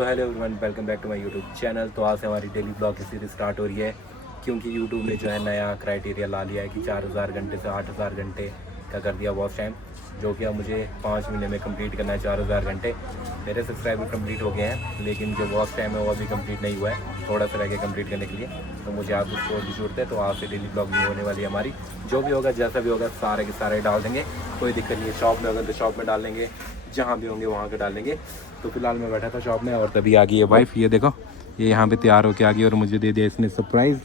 So hello everyone, welcome back to my YouTube channel. तो आज से हमारी डेली ब्लॉग की सीरीज स्टार्ट हो रही है, क्योंकि यूट्यूब ने जो है नया क्राइटेरिया ला लिया है कि 4000 घंटे से 8000 घंटे का कर दिया वॉच टाइम, जो कि अब मुझे 5 महीने में कंप्लीट करना है 4000 घंटे। मेरे सब्सक्राइबर कंप्लीट हो गए हैं, लेकिन जो वॉच टाइम है वो अभी कंप्लीट नहीं हुआ है, थोड़ा सा रह गया कंप्लीट करने के लिए। तो मुझे आप उसको भी जरूरत है। तो आज से डेली ब्लॉग नहीं होने वाली है हमारी, जो भी होगा जैसा भी होगा सारे के सारे डाल देंगे, कोई दिक्कत नहीं है। शॉप में होगा तो शॉप में डाल देंगे, जहाँ भी होंगे वहाँ के डाल देंगे। तो फिलहाल मैं बैठा था शॉप में और तभी आ गई है वाइफ। ये देखो, ये यहाँ पे तैयार होके आ गई और मुझे दे दिया इसने सरप्राइज।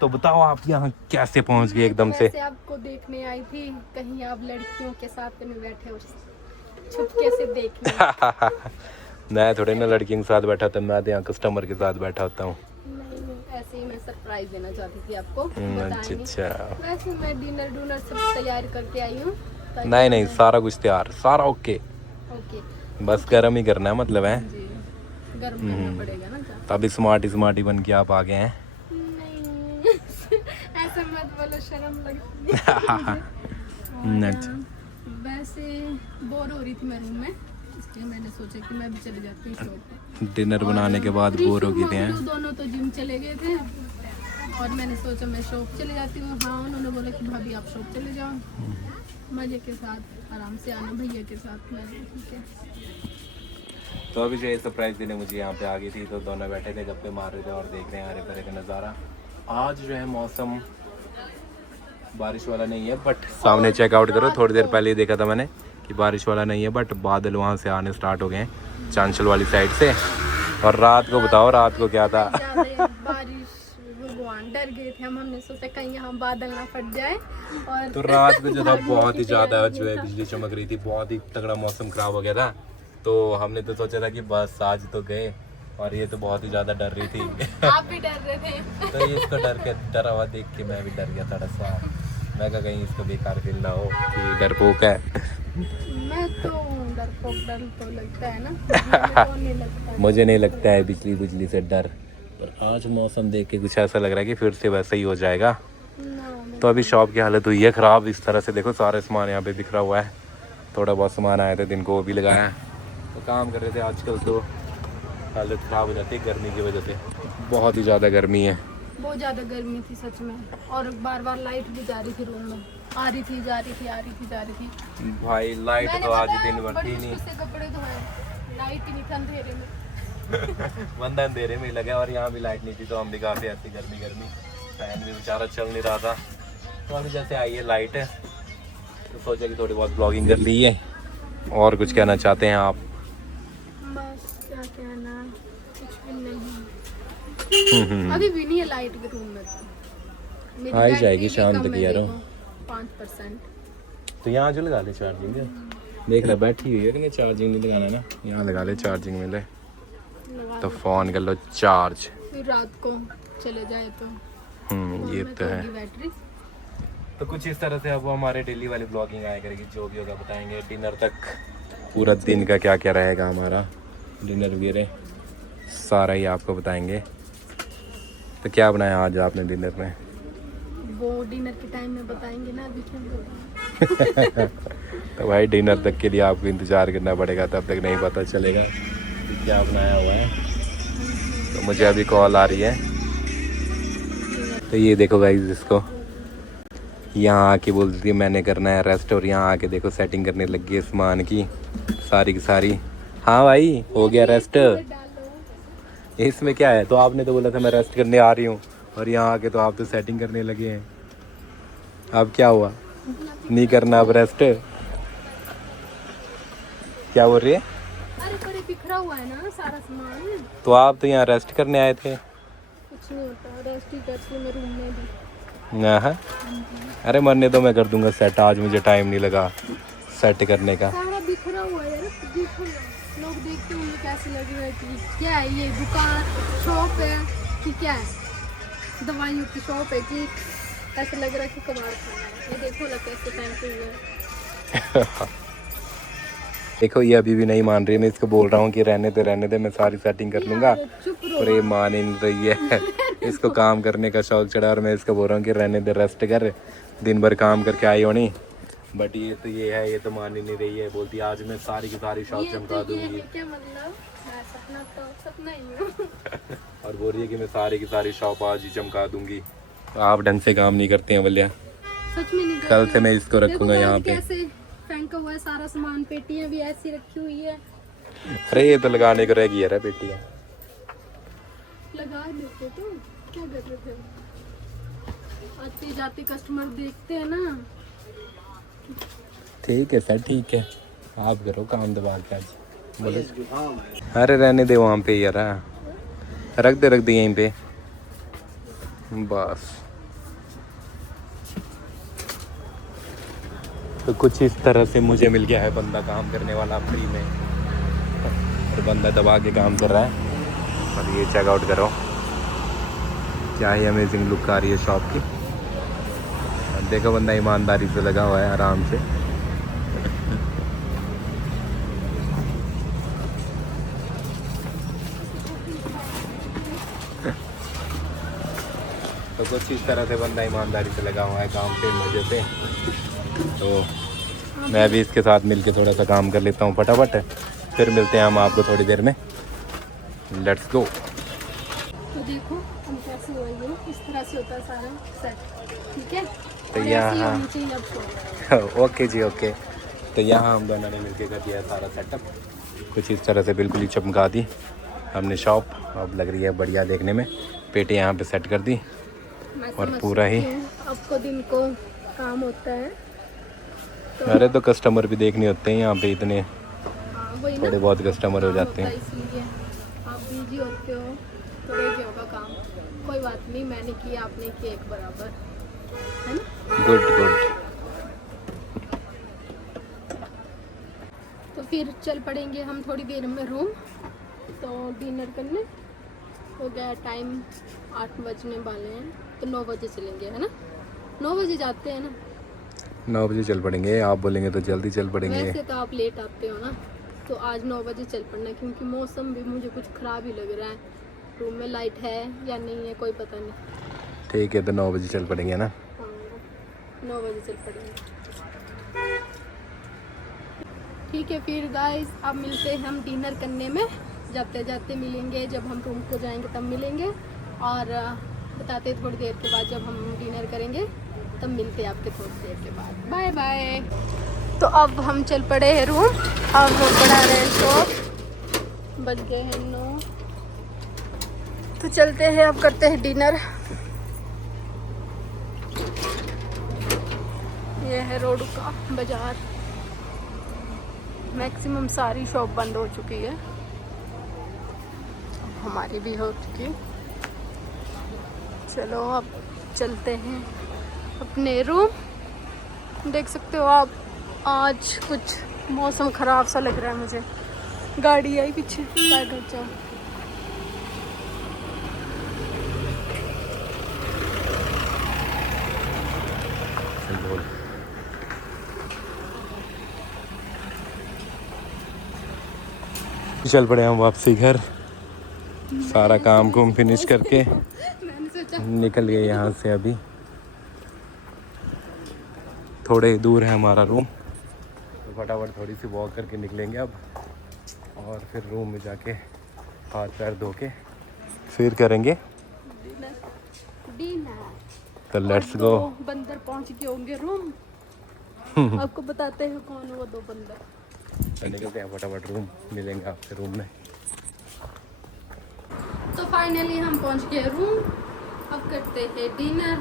तो बताओ आप यहाँ कैसे पहुँच गए एकदम से? आपको देखने आई थी, कहीं आप लड़कियों के साथ में बैठे हो, छुपके से देखने। मैं थोड़े ना लड़कियों के साथ बैठा था, मैं तो यहाँ कस्टमर के साथ बैठा होता हूँ। नहीं, ऐसे ही मैं सरप्राइज देना चाहती थी आपको। अच्छा। वैसे मैं डिनर सब तैयार करके आई हूँ। नहीं, सारा कुछ तैयार, सारा ओके। बस गर्म ही करना है, मतलब है जी, गर्म करना पड़ेगा ना। तभी स्मार्टी बन के आप आ गए हैं। नहीं ऐसा मत बोलो, शर्म लगती है। वैसे बोर हो रही थी मैं रूम में, इसलिए मैंने सोचा कि मैं भी चले जाती हूँ शॉप। डिनर बनाने के बाद बोर हो गए थे। दोनों तो जिम चले गए थे और मैंने सोचा मैं शॉप चले जाती हूँ। हाँ, उन्होंने बोला कि भाभी आप शॉप चले जाओ, मजे के साथ आराम से आना भैया के साथ। मैं ठीक है। तो अभी जो है सरप्राइज देने मुझे यहाँ पे आ गई थी, तो दोनों बैठे थे, गप्पे मार रहे थे और देख रहे हैं हरे भरे का नज़ारा। आज जो है मौसम बारिश वाला नहीं है, बट सामने चेकआउट करो, थोड़ी देर पहले ही देखा था मैंने कि बारिश वाला नहीं है, बट बादल वहाँ से आने स्टार्ट हो गए हैं चांचल वाली साइड से। और रात को बताओ, रात को क्या था? बारिश, भगवान डर गए थे हमने सोचा कहीं यहाँ बादल ना फट जाए। और तो रात को जो था बहुत ही ज़्यादा जो है बिजली चमक रही थी, बहुत ही तगड़ा मौसम खराब हो गया था। तो हमने तो सोचा था कि बस आज तो गए, और ये तो बहुत ही ज़्यादा डर रही थी। आप भी डर रहे थे? तो इसको डरा हुआ देख के मैं भी डर गया थोड़ा सा। मैं कहा कहीं इसको बेकार फील ना हो कि डरपोक है। मैं तो डरपोक, डर तो लगता है ना। नहीं लगता। मुझे नहीं लगता है बिजली से डर, पर आज मौसम देख के कुछ ऐसा लग रहा है कि फिर से वैसा ही हो जाएगा। तो अभी शॉप की हालत हुई है ख़राब इस तरह से। देखो सारे सामान यहाँ पे बिखरा हुआ है, थोड़ा बहुत सामान आया था दिन को वो भी लगाया है। तो काम कर रहे थे, आजकल तो हालत ख़राब हो जाती है गर्मी की वजह से, बहुत ही ज़्यादा गर्मी है। बहुत ज़्यादा गर्मी थी सच में, और बार बार लाइट भी जा रही थी रूम में, आ रही थी जा रही थी, आ रही थी जा रही थी। भाई लाइट तो आज दिन भर थी नहीं, कपड़े धोए, लाइट ही नहीं था अंधेरे में। बंदा अंधेरे में ही लगा, और यहाँ भी लाइट नहीं थी, तो हम भी काफ़ी ऐसी गर्मी फैन भी बेचारा चल नहीं रहा था। तो अभी जैसे आई है लाइट है, तो सोचा कि थोड़ी बहुत ब्लॉगिंग कर ली है। और कुछ कहना चाहते हैं आप? बस क्या कहना, कुछ भी नहीं। अभी भी नहीं है लाइट के रूम में, तो आ ही जाएगी शाम तक यार। 5%। तो यहाँ जो लगा ले चार्जिंग, देख ले बैठी हुई है कि चार्जिंग नहीं लगाना ना, यहाँ लगा ले चार्जिंग में ले, तो फ़ोन कर लो चार्ज, फिर रात को चले जाए तो। ये तो है। बैटरी तो कुछ इस तरह से अब हमारे डेली वाली ब्लॉगिंग आया करेगी, जो भी होगा बताएंगे। डिनर तक पूरा दिन का क्या क्या रहेगा हमारा, डिनर वगैरह सारा ही आपको बताएंगे। तो क्या बनाया आज आपने डिनर में? वो डिनर के टाइम में बताएंगे ना, अभी क्या। तो भाई डिनर तक के लिए आपको इंतज़ार करना पड़ेगा, तब तक नहीं पता चलेगा कि क्या बनाया हुआ है। तो मुझे अभी कॉल आ रही है। तो ये देखो गाइस, इसको यहाँ आके बोलती है मैंने करना है रेस्ट, और यहाँ आके देखो सेटिंग करने लगी है सामान की सारी की सारी। हाँ भाई हो गया रेस्ट, इसमें क्या है? तो आपने तो बोला था मैं रेस्ट करने आ रही हूँ, और यहाँ आके तो आप तो सेटिंग करने लगे हैं। अब क्या हुआ? नहीं करना अब रेस्ट? क्या बोल रही है? अरे पर बिखरा हुआ है ना सारा सामान। तो आप तो यहाँ रेस्ट करने आए थे। कुछ नहीं होता, रेस्ट ही करती हूँ मैं रूम में भी। हाँ, अरे मरने तो मैं कर दूंगा सेट, आज मुझे टाइम नहीं लगा सेट करने का। सारा बिखरा हुआ है यार, देखो लोग देखते होंगे कैसे लग रहा है कि क्या है ये, दुकान शॉप है कि क्या है, दवाइयों की शॉप है कि ऐसे लग रहा है कि कबाड़ खाना है। ये देखो ना कैसे पहनते हुए। देखो ये अभी भी नहीं मान रही है, मैं इसको बोल रहा हूँ कि रहने दे, मैं सारी सेटिंग कर लूँगा, पर ये मान ही नहीं रही है। इसको काम करने का शौक चढ़ा, और मैं इसको बोल रहा हूँ कि रहने दे, रेस्ट कर, दिन भर काम करके आई होनी। बट ये तो मान ही नहीं रही है, बोलती आज मैं सारी की सारी शॉप चमका दूँगी। क्या मतलब? सपना तो सपना ही है। और बोल रही है कि मैं सारी की सारी शॉप आज ही चमका दूंगी। आप ढंग से काम नहीं करते हैं वल्या। सच में नहीं कल करती से मैं हूँ। इसको रखूंगा देखो यहाँ गाइस पे। कैसे फेंका हुआ है सारा सामान, पेटियां भी ऐसी रखी हुई है। अरे ये तो लगाने को रहेगी यार बेटियाँ। लगा देते तो क्या कर रहे थे, आते जाते कस्टमर देखते हैं ना। ठीक है सर ठीक है, आप करो काम दबा के आज। बोले अरे रहने दे वहाँ पे यार, रख दे यहीं पे बस। तो कुछ इस तरह से मुझे मिल गया है बंदा काम करने वाला फ्री में, और बंदा दबा के काम कर रहा है। और ये चेकआउट करो क्या ही अमेजिंग लुक आ रही है शॉप की। और देखो बंदा ईमानदारी से लगा हुआ है आराम से। तो कुछ इस तरह से बंदा ईमानदारी से लगा हुआ है काम पे मजे से। तो मैं भी इसके साथ मिलके थोड़ा सा काम कर लेता हूँ फटाफट, फिर मिलते हैं हम आपको थोड़ी देर में। Let's go. तो देखो हम कैसे हुआ, ये इस तरह से होता है सारा सेट, ठीक है। तो और यहाँ- ऐसे ही होनी चाहिए अब तो। ओके जी ओके। तो यहाँ हम दोनों ने मिलके कर दिया सारा सेटअप, कुछ इस तरह से बिल्कुल ही चमका दी हमने शॉप। अब लग रही है बढ़िया देखने में। पेटी यहाँ पे सेट कर दी मैं और समझ पूरा ही- सकती हूँ, आपको दिन को काम होता है तो अरे तो कस्टमर भी देखने होते हैं यहाँ पे, इतने हाँ, वही ना, थोड़े बहुत कस्टमर हो काम जाते होता हैं। है, इसलिए आप बिजी होते हो तो एक ही होगा काम। कोई बात नहीं, मैंने किया आपने किया एक बराबर, है ना। Good good. तो फिर चल पड़ेंगे हम थोड़ी देर में रूम, तो डिनर करने। हो गया टाइम, 8 बजने वाले हैं, तो 9 बजे चलेंगे, है ना। 9 बजे जाते हैं ना। 9 बजे चल पड़ेंगे, आप बोलेंगे तो जल्दी चल पड़ेंगे। वैसे तो आप लेट आते हो ना, तो आज 9 बजे चल पड़ना, क्योंकि मौसम भी मुझे कुछ ख़राब ही लग रहा है। रूम में लाइट है या नहीं है कोई पता नहीं। ठीक है तो 9 बजे चल पड़ेंगे ना। हाँ, 9 बजे चल पड़ेंगे। ठीक है फिर गाइस, अब मिलते हैं हम डिनर करने में। जाते जाते मिलेंगे, जब हम रूम को जाएंगे तब मिलेंगे। और बताते थोड़ी देर के बाद जब हम डिनर करेंगे तब मिलते हैं आपके थोड़ी देर के बाद। Bye bye. तो अब हम चल पड़े हैं रूम, अब वो पड़ा रहे शॉप, बज गए हैं 9। तो चलते हैं, अब करते हैं डिनर। ये है रोड का बाजार, मैक्सिमम सारी शॉप बंद हो चुकी है, अब हमारी भी हो चुकी है। चलो अब चलते हैं अपने रूम। देख सकते हो आप, आज कुछ मौसम ख़राब सा लग रहा है मुझे। गाड़ी आई पीछे, पैदल जाओ। चल बोल। चल पड़े हम वापसी घर, सारा काम कुम फिनिश करके मैंने सोचा निकल गए यहाँ से। अभी थोड़े ही दूर है हमारा रूम, तो फटाफट थोड़ी सी वॉक करके निकलेंगे अब, और फिर रूम में जाके हाथ पैर धो के फिर करेंगे डिनर। तो लेट्स गो। बंदर पहुंच गए होंगे रूम। आपको बताते हैं कौन वो 2 बंदर। तो निकलते हैं फटाफट, रूम मिलेंगे आपसे रूम में। तो फाइनली हम पहुंच गए रूम, अब करते हैं डिनर।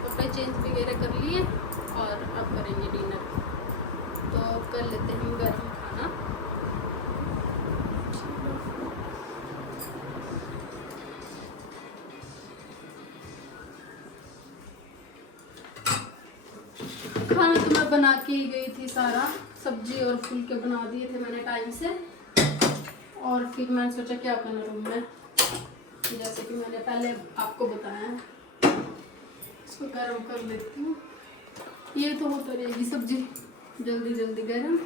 कपड़े चेंज वगैरह कर लिए और अब करेंगे डिनर। तो कर लेते हैं गर्म खाना। खाना तो मैं बना के ही गई थी, सारा सब्जी और फुलके बना दिए थे मैंने टाइम से। और फिर मैंने सोचा क्या करना रूम में, जैसे कि मैंने पहले आपको बताया, इसको गर्म कर लेती हूँ। ये तो होता रहेगी सब्जी जल्दी जल्दी गर्म,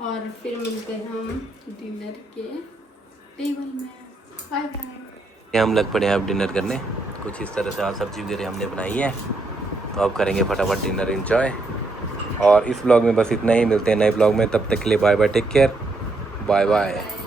और फिर मिलते हैं हम डिनर के टेबल में। Bye bye. हम लग पड़े हैं अब डिनर करने। कुछ इस तरह से आज सब्जी वगैरह हमने बनाई है, तो अब करेंगे फटाफट डिनर एंजॉय। और इस ब्लॉग में बस इतना ही, मिलते हैं नए ब्लॉग में, तब तक के लिए bye bye, take care, bye bye.